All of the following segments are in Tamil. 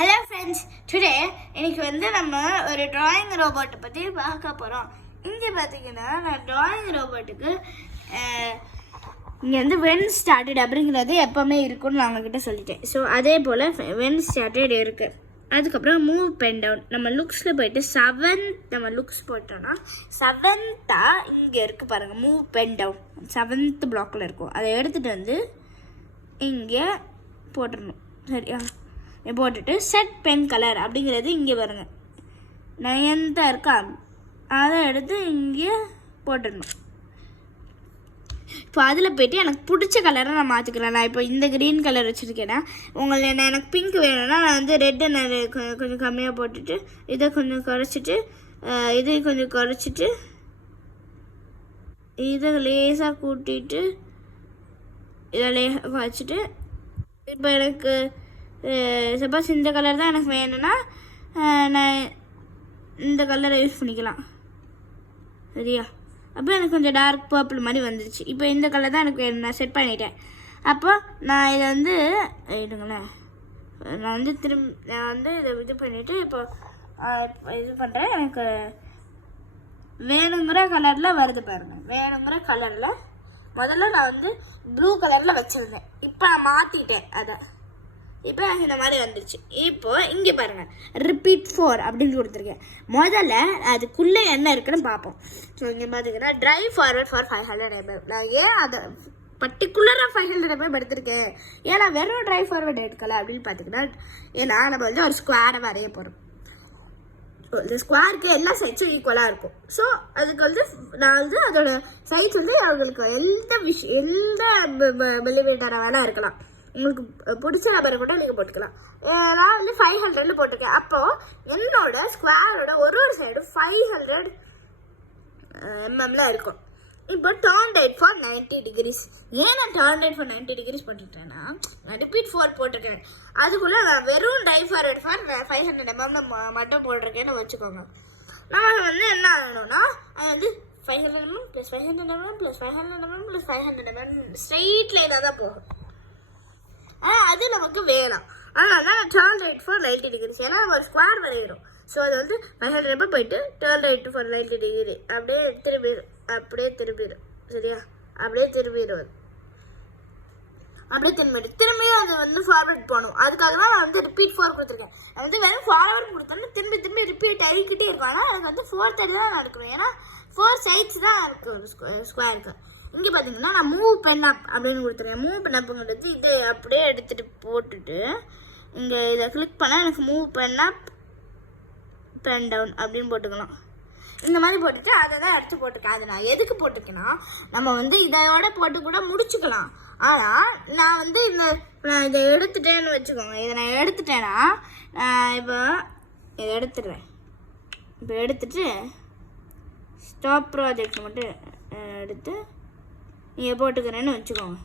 ஹலோ ஃப்ரெண்ட்ஸ், டுடே இன்னைக்கு வந்து நம்ம ஒரு டிராயிங் ரோபோட்டை பற்றி பார்க்க போகிறோம். இங்கே பார்த்தீங்கன்னா நான் டிராயிங் ரோபோட்டுக்கு இங்கே வந்து வென் ஸ்டார்டட் அப்படிங்கிறது எப்போவுமே இருக்குன்னு நான் உங்ககிட்ட சொல்லிட்டேன். ஸோ அதே போல் வென் ஸ்டார்டட் இருக்குது. அதுக்கப்புறம் மூவ் பென் டவுன். நம்ம லுக்ஸில் போயிட்டு நம்ம லுக்ஸ் போட்டோன்னா 7th இங்கே இருக்குது பாருங்கள். மூவ் பென் டவுன் 7th பிளாக்கில் இருக்கும். அதை எடுத்துகிட்டு வந்து இங்கே போட்டுடணும். சரியா? போட்டுட்டு செட் பென் கலர் அப்படிங்கிறது இங்கே பாருங்கள் 9th இருக்கா, அதை எடுத்து இங்கே போட்டுடணும். இப்போ அதில் போய்ட்டு எனக்கு பிடிச்ச கலரை நான் மாற்றிக்கிறேன். நான் இப்போ இந்த க்ரீன் கலர் வச்சுருக்கேன்னா எனக்கு பிங்க் வேணும்னா நான் வந்து ரெட்டை நான் கொஞ்சம் கம்மியாக போட்டுட்டு இதை கொஞ்சம் குறைச்சிட்டு இதை கொஞ்சம் குறைச்சிட்டு இதை லேசாக கூட்டிட்டு இதை லேசாக குறைச்சிட்டு இப்போ எனக்கு சப்போஸ் இந்த கலர் தான் எனக்கு வேணும்னா நான் இந்த கலரை யூஸ் பண்ணிக்கலாம். சரியா? அப்போ எனக்கு கொஞ்சம் டார்க் பர்பிள் மாதிரி வந்துடுச்சு. இப்போ இந்த கலர் தான் எனக்கு வேணும், நான் செட் பண்ணிட்டேன். அப்போ நான் இதை வந்து எடுங்களேன், நான் வந்து இதை இது பண்ணிவிட்டு இப்போ இது பண்ணுறேன். எனக்கு வேணுங்கிற கலரில் வருது பாருங்கள். வேணுங்கிற கலரில் முதல்ல நான் வந்து ப்ளூ கலரில் வச்சுருந்தேன். இப்போ நான் மாற்றிட்டேன் அதை. இப்போ எனக்கு இந்த மாதிரி வந்துடுச்சு. இப்போ இங்கே பாருங்கள், ரிப்பீட் 4 அப்படின்னு கொடுத்துருக்கேன். முதல்ல அதுக்குள்ளே என்ன இருக்குன்னு பார்ப்போம். ஸோ இங்கே பார்த்தீங்கன்னா ட்ரை ஃபார்வர்ட் ஃபார் 500 mm. நான் ஏன் அதை பர்டிகுலராக 500 mm எடுத்திருக்கேன், ஏன்னா வெறும் ட்ரை ஃபார்வர்ட் எடுக்கலை அப்படின்னு பார்த்தீங்கன்னா, ஏன்னா நம்ம வந்து ஒரு ஸ்கொயரை வரைய போகிறோம். இந்த ஸ்கொயருக்கு எல்லா சைஸும் ஈக்குவலாக இருக்கும். ஸோ அதுக்கு வந்து நான் வந்து அதோட சைஸ் வந்து அவங்களுக்கு எந்த மில்லிமீட்டராக வேணால் இருக்கலாம். உங்களுக்கு பிடிச்ச நம்பரை கூட நீங்கள் போட்டுக்கலாம். நான் வந்து 500 போட்டிருக்கேன். அப்போது என்னோட ஸ்கொயரோட ஒரு சைடு 500 mm இருக்கும். இப்போ டர்ன் ரைட் ஃபார் 90 degrees. ஏன் நான் டர்ன் ரைட் ஃபார் 90 degrees போட்டுட்டேன்னா, நான் ரிப்பீட் 4 போட்டிருக்கேன். அதுக்குள்ளே நான் வெறும் ட்ரை ஃபார்வர்ட் ஃபார் 500 mm மட்டும் போட்டிருக்கேன்னு வச்சுக்கோங்க. நம்ம வந்து என்ன ஆகணும்னா அது வந்து 500 mm + 500 mm + 500 mm + 500 mm straight லைனாக தான் போகும். ஆனால் அது நமக்கு வேணாம். அதனால தான் டர்ன் ரைட் ஃபார் 90 degrees. ஏன்னா நம்ம ஒரு ஸ்கொயர் வரைகிறோம். ஸோ அது வந்து 500 mm போயிட்டு டர்ன் ரைட் ஃபார் 90 degree அப்படியே திரும்பிடும். சரியா? அப்படியே திரும்பிடும். திரும்பியும் அது வந்து ஃபார்வர்ட் போகணும். அதுக்காக தான் நான் வந்து ரிப்பீட் 4 கொடுத்துருக்கேன். நான் வந்து வெறும் ஃபார்வர்ட் கொடுத்தோன்னா திரும்பி ரிப்பீட் ஆகிக்கிட்டே இருக்கும். ஆனால் எனக்கு வந்து 4 சைடு தான் நடக்கணும். ஏன்னா 4 சைட்ஸ் தான் இருக்குது ஒரு ஸ்கொயருக்கு. இங்கே பார்த்தீங்கன்னா நான் மூவ் பென் அப் அப்படின்னு கொடுத்துருக்கேன். மூவ் பென் அப்புங்கிறது இதை அப்படியே எடுத்துகிட்டு போட்டுட்டு இங்கே இதை கிளிக் பண்ணால் எனக்கு மூவ் பென் அப் பென் டவுன் அப்படின்னு போட்டுக்கலாம். இந்த மாதிரி போட்டுட்டு அதை தான் எடுத்து போட்டிருக்கேன். அது நான் எதுக்கு போட்டிருக்கேன்னா, நம்ம வந்து இதையோட போட்டு கூட முடிச்சுக்கலாம். ஆனால் நான் வந்து நான் இதை எடுத்துட்டேன்னு வச்சுக்கோங்க. இதை நான் எடுத்துட்டேன்னா இப்போ இதை எடுத்துடுறேன். இப்போ எடுத்துட்டு ஸ்டாப் ப்ராஜெக்ட் மட்டும் எடுத்து நீங்கள் போட்டுக்கிறேன்னு வச்சுக்கோங்க.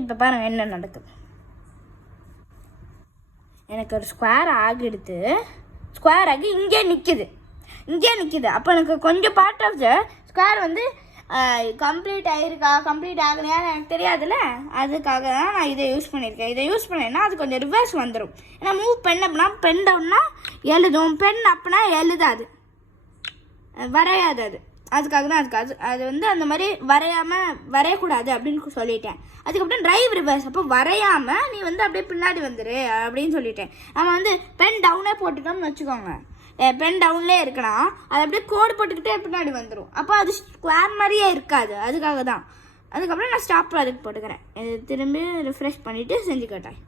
இப்போ பாருங்கள் என்ன நடக்குது. எனக்கு ஒரு ஸ்கொயர் ஆகி இங்கே நிற்குது. அப்போ எனக்கு கொஞ்சம் பார்ட் ஆஃப் த ஸ்கொயர் வந்து கம்ப்ளீட் ஆகிருக்கா கம்ப்ளீட் ஆகலையான்னு எனக்கு தெரியாதுல்ல. அதுக்காக தான் நான் இதை யூஸ் பண்ணியிருக்கேன். இதை யூஸ் பண்ணேன்னா அது கொஞ்சம் ரிவர்ஸ் வந்துடும். ஏன்னா மூவ் பென் அப்னா பென் டவுன்னா எழுதும், பென் அப்னா எழுதாது, வரையாது. அதுக்காக தான் அது வந்து அந்த மாதிரி வரையக்கூடாது அப்படின்னு சொல்லிட்டேன். அதுக்கப்புறம் டிரைவ் ரிவர்ஸ். அப்போ வரையாமல் நீ வந்து அப்படியே பின்னாடி வந்துரு அப்படின்னு சொல்லிட்டேன். நம்ம வந்து பென் டவுனே போட்டுட்டோம்னு வச்சுக்கோங்க. பென் டவுன்லேயே இருக்கலாம், அது அப்படியே கோடு போட்டுக்கிட்டே பின்னாடி வந்துடும். அப்போ அது ஸ்கொயர் மாதிரியே இருக்காது. அதுக்காக தான். அதுக்கப்புறம் நான் ஸ்டாப் ப்ராஜெக்ட் போட்டுக்கிறேன். இது திரும்பி ரிஃப்ரெஷ் பண்ணிவிட்டு செஞ்சு கேட்டேன்.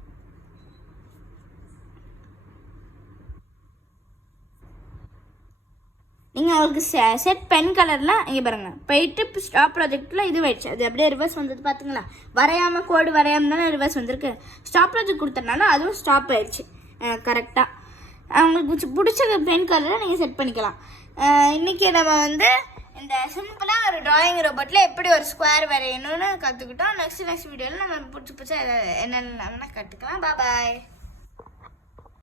நீங்கள் அவருக்கு செட் பென் கலரில் இங்கே பாருங்கள் போயிட்டு ஸ்டாப் ப்ராஜெக்டில் இது வச்சு அது அப்படியே ரிவர்ஸ் வந்தது பார்த்துங்களா. வரையாமல் கோடு வரையாமல் தானே ரிவர்ஸ் வந்திருக்கு. ஸ்டாப் ப்ராஜெக்ட் கொடுத்தனால அதுவும் ஸ்டாப் ஆயிடுச்சு கரெக்டாக. அவங்களுக்கு பிடிச்ச பென் கலரை நீங்கள் செட் பண்ணிக்கலாம். இன்றைக்கி நம்ம வந்து இந்த சிம்பிளாக ஒரு டிராயிங் ரோபோட்டில் எப்படி ஒரு ஸ்கொயர் வரையணும்னு கற்றுக்கிட்டோம். நெக்ஸ்ட் வீடியோவில் நம்ம பிடிச்ச என்னென்ன கற்றுக்கலாம். பாய்.